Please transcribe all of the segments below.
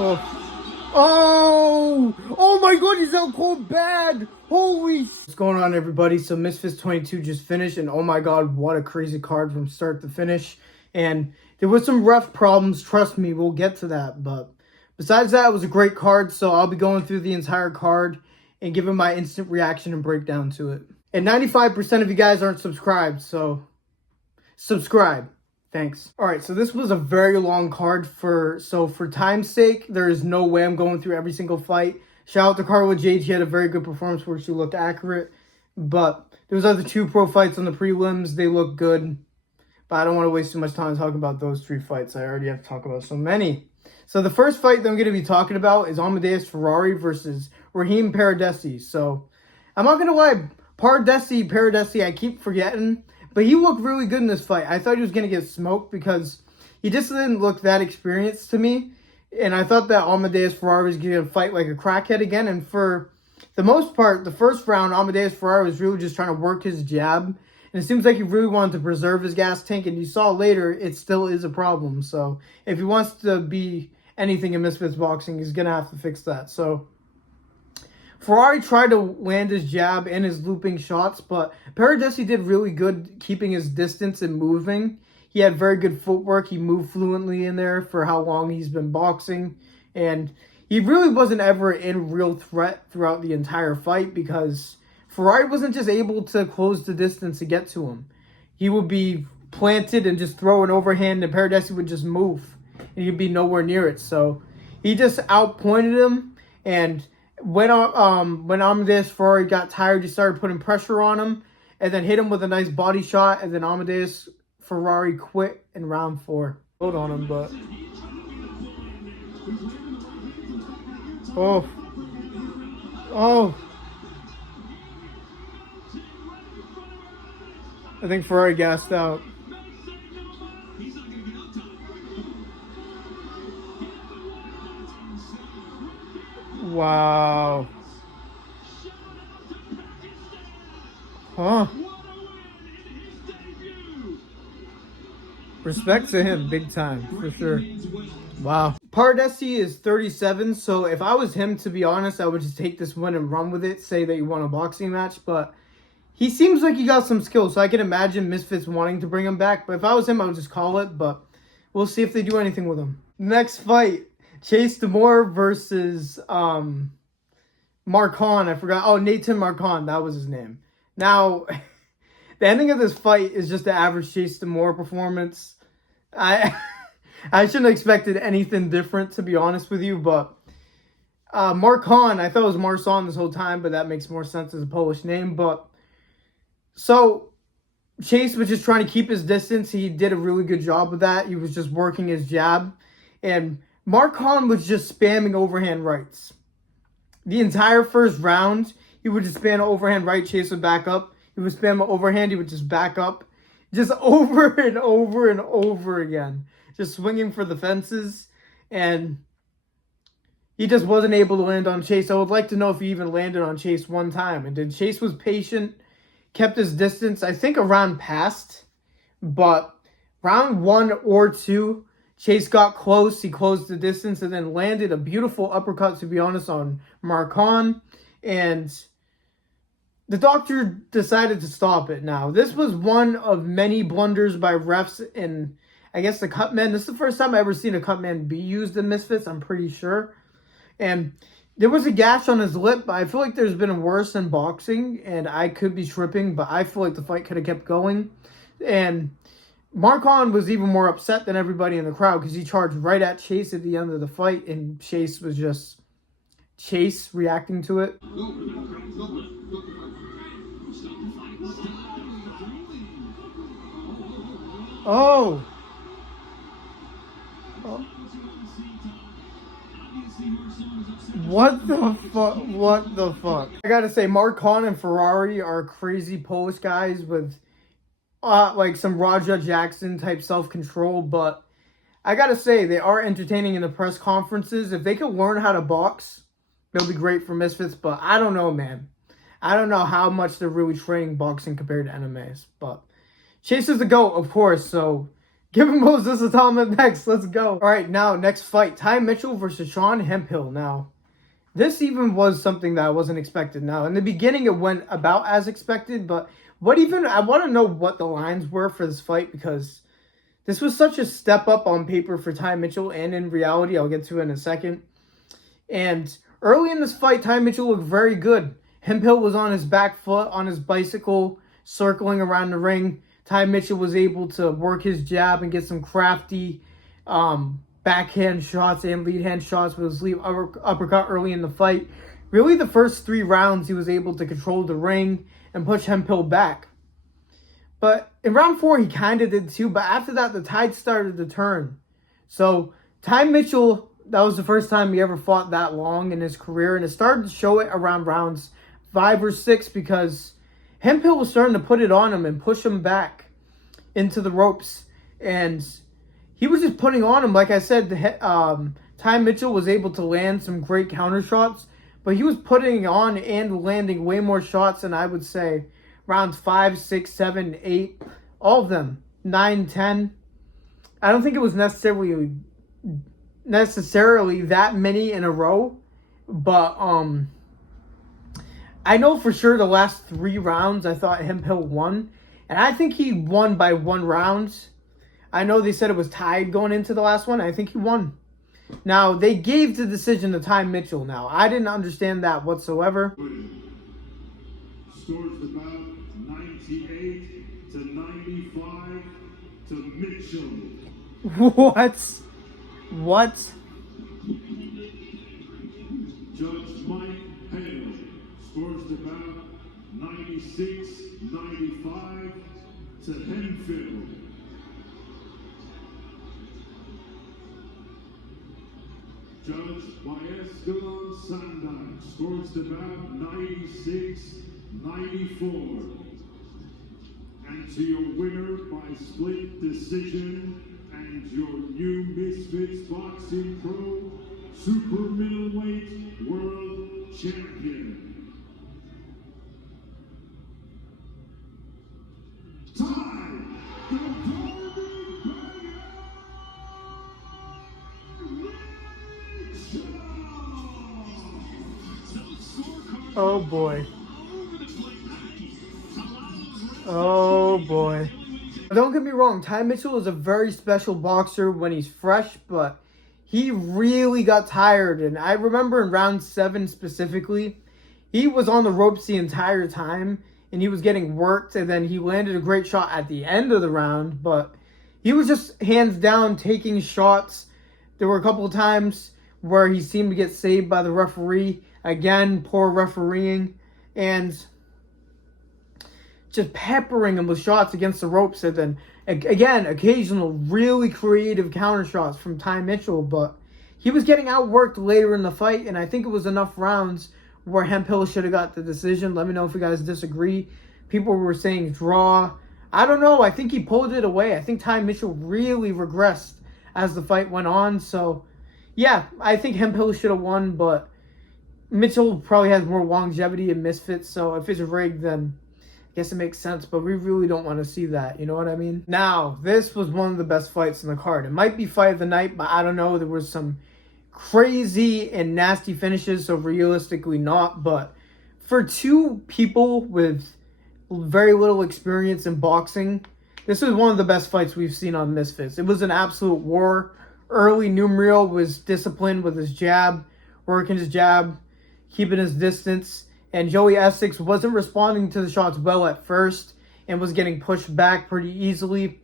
Oh. Oh my god, he's out cold bad. Holy what's going on, everybody? So Misfits 22 just finished, and oh my god, what a crazy card from start to finish. And there was some rough problems, trust me, we'll get to that. But besides that, it was a great card, so I'll be going through the entire card and giving my instant reaction and breakdown to it. And 95% of you guys aren't subscribed, so subscribe. Thanks. All right, so this was a very long card for time's sake, there is no way I'm going through every single fight. Shout out to Carla Jade. She had a very good performance where she looked accurate. But there was other two pro fights on the prelims. They look good. But I don't want to waste too much time talking about those three fights. I already have to talk about so many. So the first fight that I'm going to be talking about is Amadeus Ferrari versus Raheem Paradesi. So I'm not going to lie. Paradesi, I keep forgetting. But he looked really good in this fight. I thought he was going to get smoked because he just didn't look that experienced to me. And I thought that Amadeus Ferrari was going to fight like a crackhead again. And for the most part, the first round, Amadeus Ferrari was really just trying to work his jab. And it seems like he really wanted to preserve his gas tank. And you saw later, it still is a problem. So if he wants to be anything in Misfits boxing, he's going to have to fix that. So Ferrari tried to land his jab and his looping shots, but Paradesi did really good keeping his distance and moving. He had very good footwork. He moved fluently in there for how long he's been boxing. And he really wasn't ever in real threat throughout the entire fight because Ferrari wasn't just able to close the distance to get to him. He would be planted and just throw an overhand, and Paradesi would just move, and he'd be nowhere near it. So he just outpointed him, and when Amadeus Ferrari got tired, he started putting pressure on him and then hit him with a nice body shot, and then Amadeus Ferrari quit in round 4. Hold on him, but I think Ferrari gassed out. Wow. Huh. Respect to him, big time, for sure. Wow. Paradesi is 37, so if I was him, to be honest, I would just take this win and run with it, say that you won a boxing match, but he seems like he got some skills, so I can imagine Misfits wanting to bring him back, but if I was him, I would just call it, but we'll see if they do anything with him. Next fight, Chase Demore versus Marcon. I forgot. Oh, Nathan Marcon. That was his name. Now, the ending of this fight is just the average Chase Demore performance. I shouldn't have expected anything different, to be honest with you, but Marcon, I thought it was Marcon this whole time, but that makes more sense as a Polish name. But so Chase was just trying to keep his distance. He did a really good job with that. He was just working his jab, and Marcon was just spamming overhand rights. The entire first round, he would just spam overhand right, Chase would back up. He would spam overhand, he would just back up. Just over and over and over again. Just swinging for the fences. And he just wasn't able to land on Chase. I would like to know if he even landed on Chase one time. And then Chase was patient, kept his distance. I think a round passed. But round 1 or 2, Chase got close, he closed the distance, and then landed a beautiful uppercut, to be honest, on Marcon. And the doctor decided to stop it. Now, this was one of many blunders by refs in, I guess, the cut man. This is the first time I've ever seen a cut man be used in Misfits, I'm pretty sure. And there was a gash on his lip, but I feel like there's been worse in boxing, and I could be tripping, but I feel like the fight could have kept going. And Marcon was even more upset than everybody in the crowd because he charged right at Chase at the end of the fight, and Chase was just reacting to it. Oh. What the fuck? What the fuck? I gotta say, Marcon and Ferrari are crazy Polish guys with like some Raja Jackson type self-control, but I gotta say, they are entertaining in the press conferences. If they could learn how to box, it'll be great for Misfits, but I don't know, man. I don't know how much they're really training boxing compared to NMAs, but Chase is the GOAT, of course, so Give him Moses Atomic next. Let's go. All right, now next fight. Ty Mitchell versus Sean Hemphill. Now, this even was something that I wasn't expected. Now, in the beginning, it went about as expected, but I want to know what the lines were for this fight, because this was such a step up on paper for Ty Mitchell, and in reality, I'll get to it in a second. And early in this fight, Ty Mitchell looked very good. Hemphill was on his back foot, on his bicycle, circling around the ring. Ty Mitchell was able to work his jab and get some crafty backhand shots and lead hand shots with his lead uppercut early in the fight. Really, the first 3 rounds, he was able to control the ring and push Hemphill back. But in round 4, he kind of did too. But after that, the tide started to turn. So Ty Mitchell, that was the first time he ever fought that long in his career. And it started to show it around rounds 5 or 6, because Hemphill was starting to put it on him and push him back into the ropes. And he was just putting on him. Like I said, Ty Mitchell was able to land some great counter shots, but he was putting on and landing way more shots than I would say rounds 5, 6, 7, 8, all of them, 9, 10. I don't think it was necessarily that many in a row, but I know for sure the last 3 rounds I thought Hemphill won, and I think he won by 1 round. I know they said it was tied going into the last one. I think he won. Now, they gave the decision to Ty Mitchell. Now, I didn't understand that whatsoever. Scores about 98 to 95 to Mitchell. What? Judge Mike Hale scores about 96-95 to Hemphill. Judge Escalon Sandan scores about 96-94. And to your winner by split decision and your new Misfits Boxing Pro Super Middleweight World Champion, Oh boy. Oh boy. Don't get me wrong, Ty Mitchell is a very special boxer when he's fresh, but he really got tired. And I remember in round 7 specifically, he was on the ropes the entire time and he was getting worked, and then he landed a great shot at the end of the round, but he was just hands down taking shots. There were a couple of times where he seemed to get saved by the referee. Again, poor refereeing, and just peppering him with shots against the ropes. And then, again, occasional really creative counter shots from Ty Mitchell. But he was getting outworked later in the fight, and I think it was enough rounds where Hemphill should have got the decision. Let me know if you guys disagree. People were saying draw. I don't know. I think he pulled it away. I think Ty Mitchell really regressed as the fight went on. So, yeah, I think Hemphill should have won, but Mitchell probably has more longevity in Misfits, so if it's rigged, then I guess it makes sense, but we really don't want to see that, you know what I mean? Now, this was one of the best fights in the card. It might be fight of the night, but I don't know. There was some crazy and nasty finishes, so realistically not, but for 2 people with very little experience in boxing, this is one of the best fights we've seen on Misfits. It was an absolute war. Early Numrio was disciplined with his jab, working his jab, keeping his distance, and Joey Essex wasn't responding to the shots well at first and was getting pushed back pretty easily.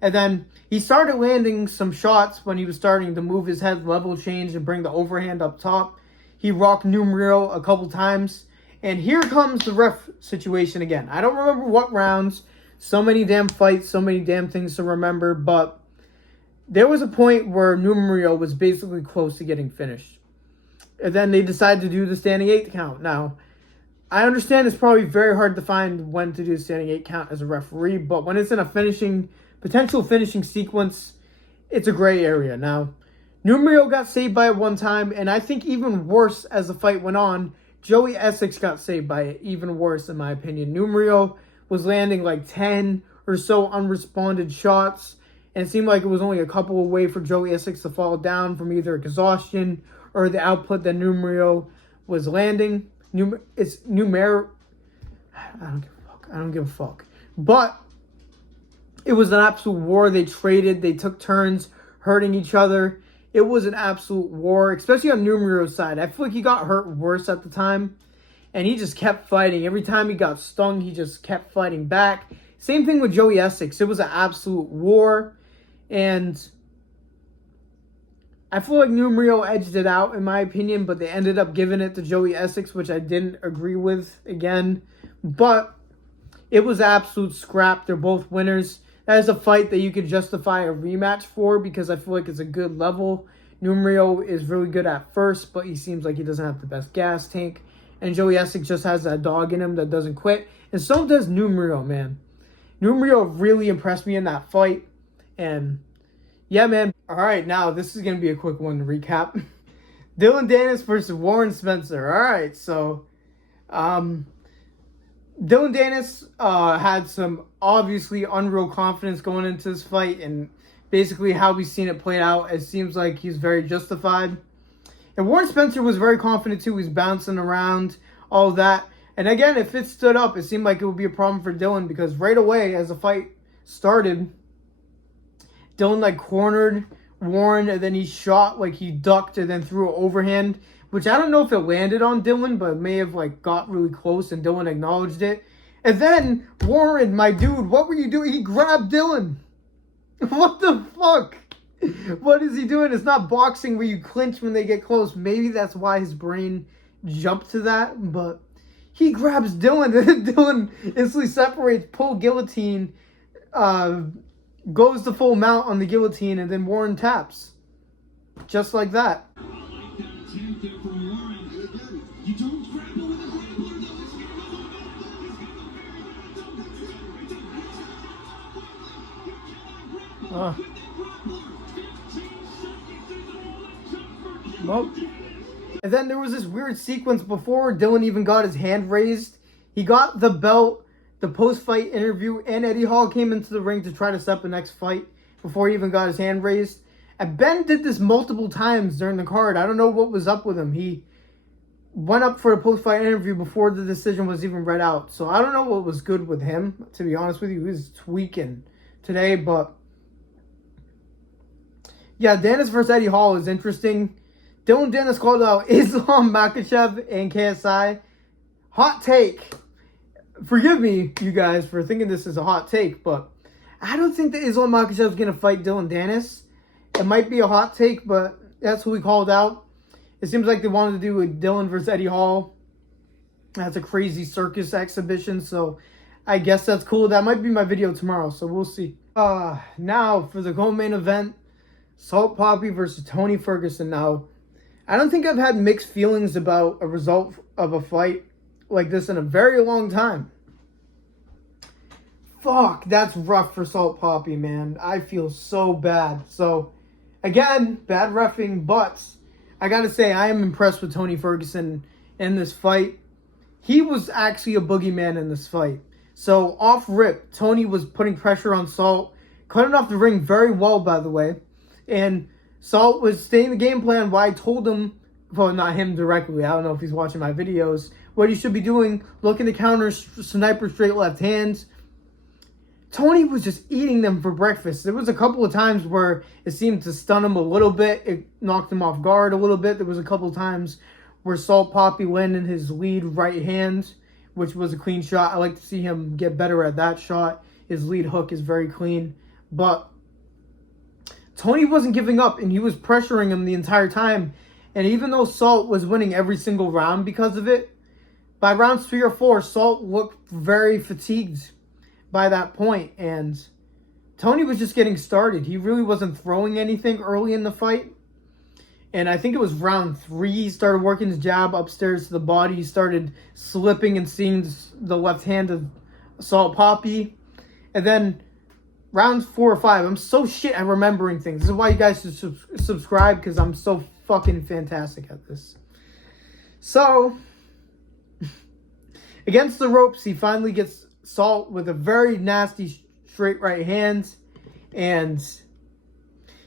And then he started landing some shots when he was starting to move his head level change and bring the overhand up top. He rocked Numrio a couple times, and here comes the ref situation again. I don't remember what rounds, so many damn fights, so many damn things to remember, but there was a point where Numrio was basically close to getting finished. And then they decided to do the standing 8 count. Now, I understand it's probably very hard to find when to do the standing 8 count as a referee, but when it's in a potential finishing sequence, it's a gray area. Now, Numrio got saved by it one time, and I think even worse as the fight went on, Joey Essex got saved by it, even worse in my opinion. Numrio was landing like 10 or so unresponded shots, And it seemed like it was only a couple away for Joey Essex to fall down from either exhaustion or the output that Numero was landing. It's Numero. I don't give a fuck. I don't give a fuck. But it was an absolute war. They traded. They took turns hurting each other. It was an absolute war, especially on Numero's side. I feel like he got hurt worse at the time. And he just kept fighting. Every time he got stung, he just kept fighting back. Same thing with Joey Essex. It was an absolute war. And I feel like Numero edged it out, in my opinion. But they ended up giving it to Joey Essex, which I didn't agree with again. But it was absolute scrap. They're both winners. That is a fight that you could justify a rematch for because I feel like it's a good level. Numero is really good at first, but he seems like he doesn't have the best gas tank. And Joey Essex just has that dog in him that doesn't quit. And so does Numero, man. Numero really impressed me in that fight. And yeah, man. All right, now this is going to be a quick one to recap. Dylan Dennis versus Warren Spencer. All right, so Dylan Dennis had some obviously unreal confidence going into this fight. And basically how we've seen it played out, it seems like he's very justified. And Warren Spencer was very confident too. He's bouncing around, all of that. And again, if it stood up, it seemed like it would be a problem for Dylan because right away, as the fight started, Dylan like cornered Warren and then he shot, like he ducked and then threw an overhand, which I don't know if it landed on Dylan, but it may have like got really close and Dylan acknowledged it. And then Warren, my dude, what were you doing? He grabbed Dylan. What the fuck? What is he doing? It's not boxing where you clinch when they get close. Maybe that's why his brain jumped to that. But he grabs Dylan and Dylan instantly separates, pull guillotine, goes the full mount on the guillotine, and then Warren taps. Just like that. Well, and then there was this weird sequence before Dylan even got his hand raised. He got the belt, the post-fight interview, and Eddie Hall came into the ring to try to set up the next fight before he even got his hand raised. And Ben did this multiple times during the card. I don't know what was up with him. He went up for a post-fight interview before the decision was even read out. So I don't know what was good with him, to be honest with you. He was tweaking today, but yeah, Dennis versus Eddie Hall is interesting. Dylan Dennis called out Islam Makhachev and KSI. Hot take. Forgive me, you guys, for thinking this is a hot take, but I don't think that Islam Makhachev is going to fight Dylan Dennis. It might be a hot take, but that's who he called out. It seems like they wanted to do a Dylan versus Eddie Hall. That's a crazy circus exhibition, so I guess that's cool. That might be my video tomorrow, so we'll see. Now, for the co-main event, Salt Poppy versus Tony Ferguson. Now, I don't think I've had mixed feelings about a result of a fight like this in a very long time. Fuck, that's rough for Salt Poppy, man. I feel so bad. So, again, bad reffing, but I gotta say, I am impressed with Tony Ferguson in this fight. He was actually a boogeyman in this fight. So, off rip, Tony was putting pressure on Salt, cutting off the ring very well, by the way. And Salt was staying the game plan why I told him, well, not him directly, I don't know if he's watching my videos, what he should be doing, looking to counter sniper straight left hands. Tony was just eating them for breakfast. There was a couple of times where it seemed to stun him a little bit. It knocked him off guard a little bit. There was a couple of times where Salt Poppy landed his lead right hand, which was a clean shot. I like to see him get better at that shot. His lead hook is very clean. But Tony wasn't giving up, and he was pressuring him the entire time. And even though Salt was winning every single round because of it, by rounds 3 or 4, Salt looked very fatigued by that point. And Tony was just getting started. He really wasn't throwing anything early in the fight. And I think it was round 3, he started working his jab upstairs to the body. He started slipping and seeing the left hand of Salt Poppy. And then rounds 4 or 5, I'm so shit at remembering things. This is why you guys should subscribe, because I'm so fucking fantastic at this. So, against the ropes, he finally gets Salt with a very nasty straight right hand. And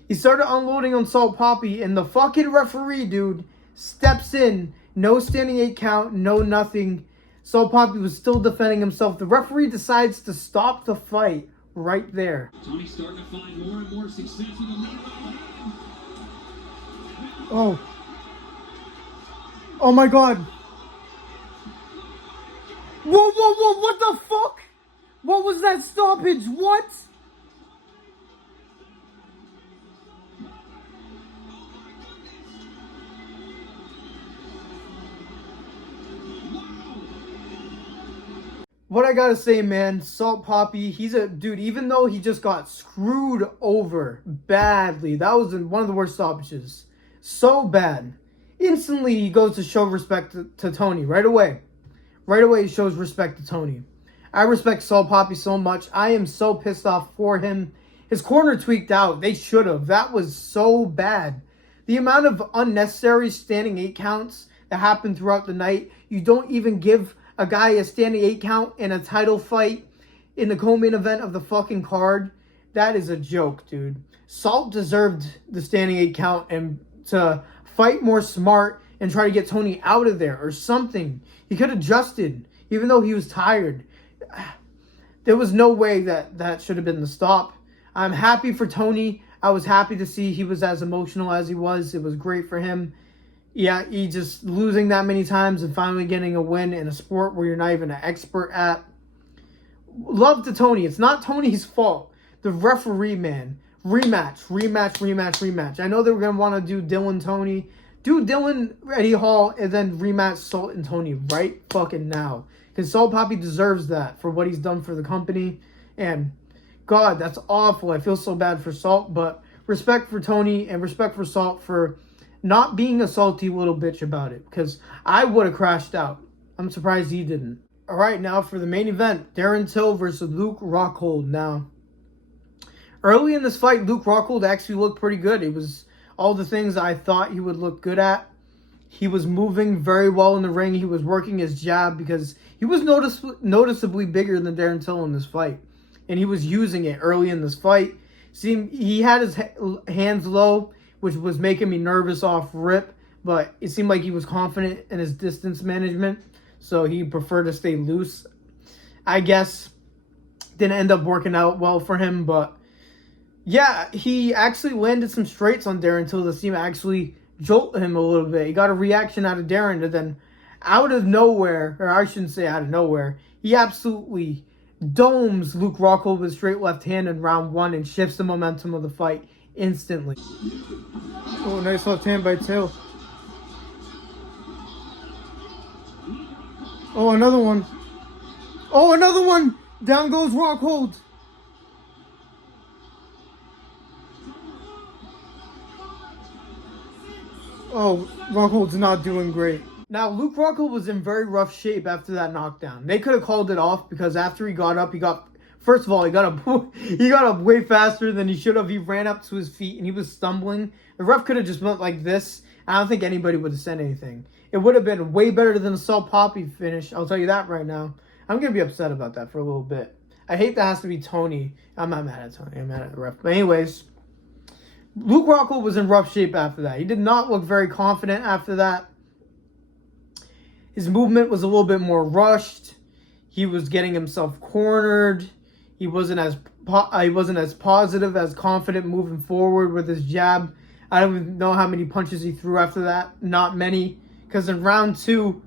he started unloading on Salt Poppy, and the fucking referee, dude, steps in. No standing 8 count, no nothing. Salt Poppy was still defending himself. The referee decides to stop the fight right there. Tony's starting to find more and more success in the middle. Oh. Oh my god. Whoa, whoa, whoa, what the fuck? What was that stoppage? What? What I gotta say, man, Salt Poppy, he's a dude, even though he just got screwed over badly, that was one of the worst stoppages. So bad. Instantly, he goes to show respect to Tony right away. Right away, he shows respect to Tony. I respect Salt Poppy so much. I am so pissed off for him. His corner tweaked out. They should have. That was so bad. The amount of unnecessary standing 8 counts that happened throughout the night, you don't even give a guy a standing 8 count in a title fight in the co-main event of the fucking card. That is a joke, dude. Salt deserved the standing 8 count and to fight more smart and try to get Tony out of there or something. He could have adjusted, even though he was tired. There was no way that should have been the stop. I'm happy for Tony. I was happy to see he was as emotional as he was. It was great for him. Yeah, he just losing that many times and finally getting a win in a sport where you're not even an expert at. Love to Tony. It's not Tony's fault. The referee, man. Rematch. I know they were going to want to do Dylan Tony. Do Dylan Eddie Hall and then rematch Salt and Tony right fucking now. Because Salt Poppy deserves that for what he's done for the company. And God, that's awful. I feel so bad for Salt. But respect for Tony and respect for Salt for not being a salty little bitch about it, because I would have crashed out. I'm surprised he didn't. All right, now for the main event, Darren Till versus Luke Rockhold. Now, early in this fight, Luke Rockhold actually looked pretty good. It was all the things I thought he would look good at. He was moving very well in the ring. He was working his jab because he was noticeably bigger than Darren Till in this fight, and he was using it early in this fight. He had his hands low, which was making me nervous off rip, but it seemed like he was confident in his distance management, so he preferred to stay loose. I guess didn't end up working out well for him, but yeah, he actually landed some straights on Darren until the team actually jolted him a little bit. He got a reaction out of Darren, and then out of nowhere, or I shouldn't say out of nowhere, he absolutely domes Luke Rockhold with a straight left hand in round 1 and shifts the momentum of the fight instantly. Oh, nice left hand by Till. Oh, another one. Oh, another one. Down goes Rockhold. Oh, Rockhold's not doing great. Now, Luke Rockhold was in very rough shape after that knockdown. They could have called it off because after he got up, first of all, he got up way faster than he should have. He ran up to his feet and he was stumbling. The ref could have just went like this. I don't think anybody would have said anything. It would have been way better than the Salt Poppy finish. I'll tell you that right now. I'm going to be upset about that for a little bit. I hate that has to be Tony. I'm not mad at Tony. I'm mad at the ref. But anyways, Luke Rockhold was in rough shape after that. He did not look very confident after that. His movement was a little bit more rushed. He was getting himself cornered. He wasn't as positive, as confident moving forward with his jab. I don't even know how many punches he threw after that. Not many. Because in round 2,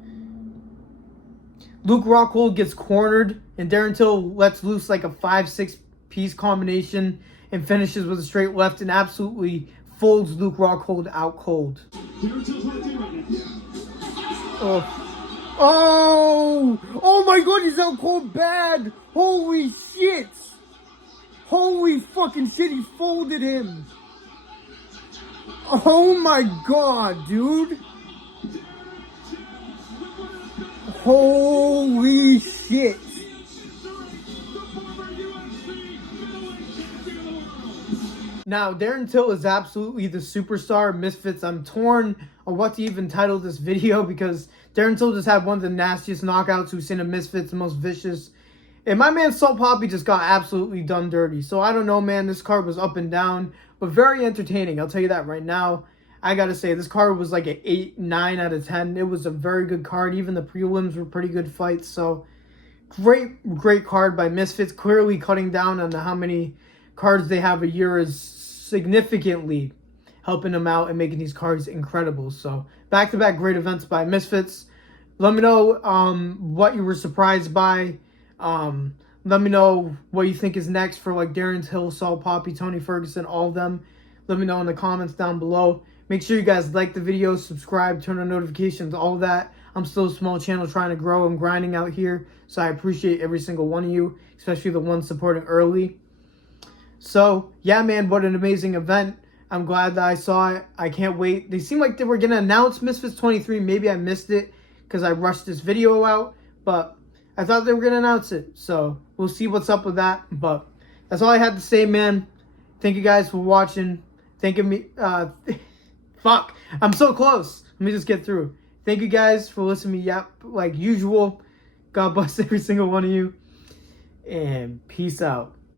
Luke Rockhold gets cornered and Darren Till lets loose like a 5-6 piece combination and finishes with a straight left and absolutely folds Luke Rockhold out cold. Oh my god, he's out cold bad. Holy shit. Holy fucking shit, he folded him. Oh my god, dude. Holy shit. Now, Darren Till is absolutely the superstar of Misfits. I'm torn on what to even title this video because Darren Till just had one of the nastiest knockouts we've seen in Misfits, the most vicious. And my man Salt Poppy just got absolutely done dirty. So I don't know, man. This card was up and down, but very entertaining. I'll tell you that right now. I got to say, this card was like an 8, 9 out of 10. It was a very good card. Even the prelims were pretty good fights. So great card by Misfits. Clearly cutting down on how many cards they have a year is significantly helping them out and making these cards incredible. So back-to-back great events by Misfits. Let me know what you were surprised by. Let me know what you think is next for like Darren Till, Saul Poppy, Tony Ferguson, all of them. Let me know in the comments down below. Make sure you guys like the video, subscribe, turn on notifications, all of that. I'm still a small channel trying to grow and grinding out here. So I appreciate every single one of you, especially the ones supporting early. So, yeah, man, what an amazing event. I'm glad that I saw it. I can't wait. They seem like they were going to announce Misfits 23. Maybe I missed it because I rushed this video out. But I thought they were going to announce it. So, we'll see what's up with that. But that's all I had to say, man. Thank you guys for watching. Thank you. Fuck. I'm so close. Let me just get through. Thank you guys for listening to me. Yep, like usual. God bless every single one of you. And peace out.